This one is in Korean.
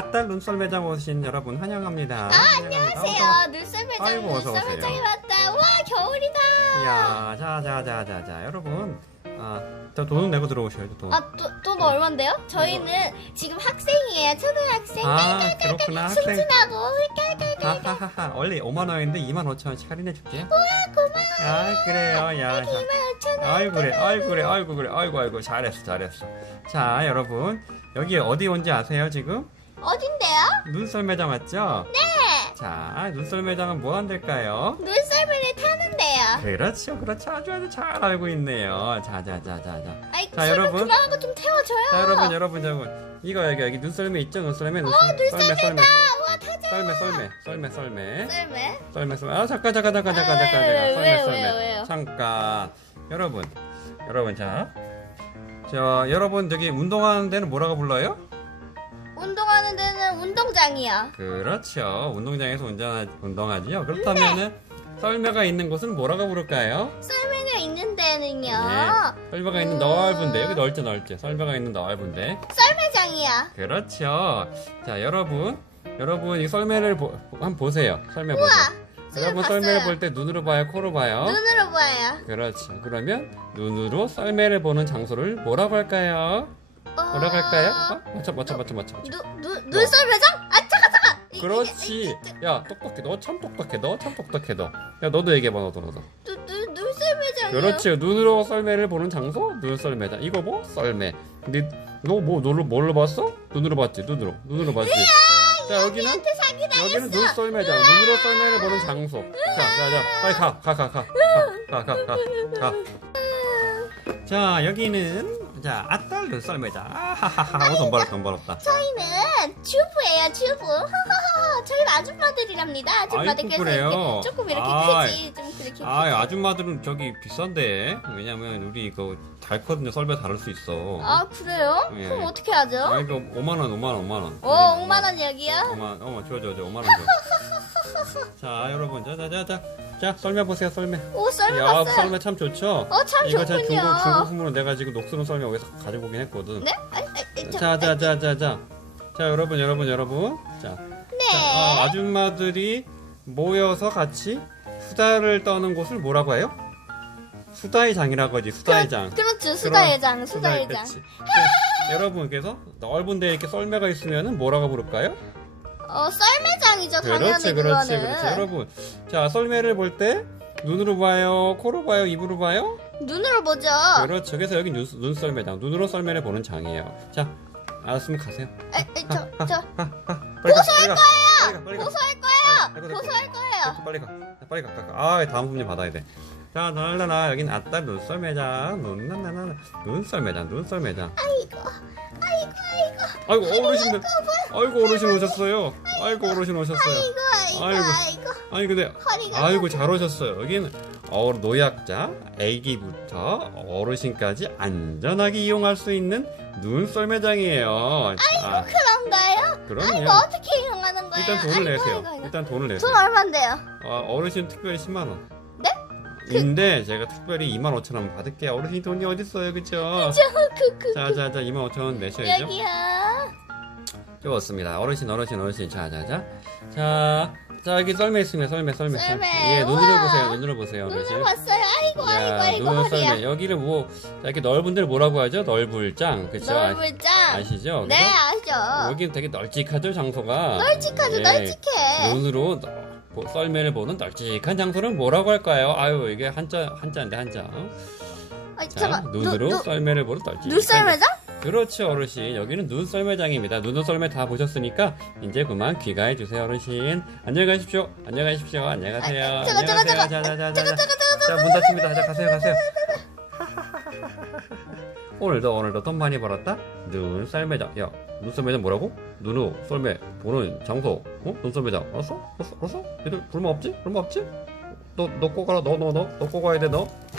아딸 눈썰 매장 오신 여러분 환영합니다. 아, 안녕하세요. 눈썰 매장 아이고, 어서 눈썰 오세요. 매장에 왔다. 와 겨울이다. 야, 자, 자, 자, 자, 자, 여러분, 아, 저 돈은 내고 들어오셔야죠. 돈. 아돈 얼마인데요? 저희는 지금 학생이에요. 초등학생. 아, 그렇구나, 학생. 승진하고 깔깔깔. 하하하하, 원래 5만 원인데 2만 5천 원씩 할인해 줄게요. 우와 고마워. 아, 그래요, 야. 자. 2만 5천 원. 아이고 그래, 아이고 그래, 아이고 그래, 아이고 아이고 잘했어, 잘했어. 자, 여러분, 여기 어디 온지 아세요 지금? 어딘데요? 눈썰 매장 왔죠? 네. 자, 눈썰 매장은 뭐 한댈까요? 눈썰매를 타는데요. 그렇죠, 그렇죠. 아주 아주 잘 알고 있네요. 자, 자, 자, 자, 자. 아이 자, 여러분. 그만한 거좀 태워줘요. 자, 여러분, 여러분, 여러분. 이거 여기 여기 눈썰매 있죠? 눈썰매, 눈썰매, 썰매, 썰매, 와 타자. 썰매, 썰매, 썰매, 썰매, 썰매. 썰매, 썰매. 아, 잠깐, 잠깐, 잠깐, 잠깐, 아, 잠깐, 잠깐. 썰매, 왜요, 썰매. 왜요, 왜요? 잠깐. 여러분, 여러분, 자, 저 여러분 저기 운동하는 데는 뭐라고 불러요? 운동하는 데는 운동장이요. 그렇죠. 운동장에서 운전하, 운동하지요. 그렇다면은 썰매가 있는 곳은 뭐라고 부를까요? 썰매가 있는 데는요. 네. 썰매가 있는 넓은데 여기 넓죠, 넓죠. 썰매가 있는 넓은데. 썰매장이요. 그렇죠. 자, 여러분, 여러분 이 썰매를 보, 한번 보세요. 썰매 보세요. 썰매 여러분 봤어요. 썰매를 볼 때 눈으로 봐요, 코로 봐요. 눈으로 봐요. 그렇죠. 그러면 눈으로 썰매를 보는 장소를 뭐라고 할까요? 어... 뭐라고 할까요? 어? 맞춰, 맞춰, 맞춰, 맞춰. 맞춰. 눈, 눈, 눈썰매장? 아, 잠깐, 잠깐! 이- 그렇지. 야, 똑똑해. 너 참 똑똑해. 너 참 똑똑해. 너. 야, 너도 얘기해봐, 너도, 너도. 눈, 눈, 눈썰매장이요? 그렇지. 눈으로 썰매를 보는 장소? 눈썰매다. 이거 뭐? 썰매. 근데 너 뭐, 놀로, 뭘로 봤어? 눈으로 봤지, 눈으로. 눈으로 봤지. 자, 여기는. 여기는 눈썰매장. 눈으로 썰매를 보는 장소. 자, 자, 자. 빨리 가, 가, 가, 가. 가, 가, 가, 가. 자, 여기는, 자, 아딸 눈썰매장. 아하하하. 오, 돈 벌었다, 돈 벌었다. 저희는 튜브. 하하하. 저희는 아줌마들이랍니다. 아줌마들 아이고, 그래서 그래요? 이렇게 조금 이렇게 아이. 크지. 좀 그렇게 아. 아줌마들은 저기 비싼데. 왜냐면 우리 이거 잘 거든요. 썰매 다룰 수 있어. 아, 그래요? 예. 그럼 어떻게 하죠? 아, 이거 5만 원, 5만 원, 5만 원. 오, 5만 원 여기요? 5만, 어, 줘, 줘, 줘, 5만 원 줘. 자, 여러분, 자, 자, 자, 자. 자, 썰매 보세요, 썰매. 오, 썰매 야, 봤어요. 썰매 참 좋죠? 어, 참 이거 참 좋군요. 중국, 중국 품으로 내가 지금 녹슬은 썰매 여기서 가지고 오긴 했거든. 네? 저, 자, 자, 자, 자, 자. 자, 여러분, 여러분, 여러분. 자, 네. 자, 아, 아줌마들이 모여서 같이 수다를 떠는 곳을 뭐라고 해요? 수다의 장이라고 하지, 수다의 장. 그렇죠, 수다회장, 수다회장. 그치. 자, 여러분, 그래서 넓은 데 이렇게 썰매가 있으면 뭐라고 부를까요? 어, 썰매장이죠, 당연히 그렇지, 그렇지, 그거는. 그렇지. 여러분, 자, 썰매를 볼 때 눈으로 봐요, 코로 봐요, 입으로 봐요? 눈으로 보죠. 그렇죠. 그래서 여기 눈, 눈 썰매장, 눈으로 썰매를 보는 장이에요. 자, 알았으면 가세요. 에, 에, 저, 저, 고소할 거예요! 빨리 가, 고소할 거예요. 빨리 가. 고소할 거예요. 빨리 가. 빨리 가. 빨리 가. 아, 다음 손님 받아야 돼. 자, 날라나 여긴 아따 눈썰매장, 눈나나나 눈썰매장, 눈썰매장. 아이고, 아이고, 아이고, 아이고 어르신들, 아이고 어르신 오셨어요. 아이고 어르신 오셨어요. 아이고, 아이고. 아이고, 아니 근데 허리가. 아이고 잘 오셨어요. 여기는 어, 노약자, 아기부터 어르신까지 안전하게 이용할 수 있는 눈썰 매장이에요. 자, 그런가요? 그럼요. 아이고, 어떻게 이용하는 거예요? 일단 돈을 아이고, 내세요. 아이고, 아이고. 일단 돈을 내세요. 돈 얼만데요? 어, 어르신 특별히 10만 원. 네? 인데 제가 특별히 2만 5천 원 받을게요. 어르신 돈이 어디 있어요, 그죠? 저, 그, 그, 자, 자, 자, 2만 5천 원 내셔야죠. 여기요. 좋습니다. 어르신, 어르신, 어르신. 자, 자, 자, 자, 자 여기 썰매 있으면 썰매, 썰매, 썰매. 예, 눈으로 우와. 보세요, 눈으로 보세요, 어르신. 봤어요. 아이고, 아이고, 아이고, 눈 허리야. 썰매. 여기를 뭐 자, 이렇게 넓은 데를 뭐라고 하죠? 넓을장, 그렇죠? 넓을장. 아시죠? 네, 그죠? 아죠. 여기는 되게 널찍하죠, 장소가. 널찍하죠, 예. 널찍해. 눈으로 너- 보- 썰매를 보는 널찍한 장소는 뭐라고 할까요? 아유 이게 한자 한자인데 한자. 아니, 자 잠깐. 눈으로 눈, 썰매를 보는 널찍한. 눈, 눈썰매장? 그렇죠 어르신 여기는 눈썰매장입니다. 눈으로 썰매 다 보셨으니까 이제 그만 귀가해 주세요 어르신. 안녕히 가십시오. 안녕히 가십시오. 안녕히 가세요. 아, 잠깐, 잠깐, 잠깐. 자자자자자. 자문 닫힙니다. 자 가세요 가세요. 오늘도 오늘도 돈 많이 벌었다. 눈썰매장. 야 눈썰매장 뭐라고? 눈으로 썰매 보는 장소. 어? 눈썰매장. 알았어? 알았어? 알았어? 얘들 불만 없지? 불만 없지? 너, 너 꼬가라, 너, 너, 너, 너 꼬가야 돼, 너. 고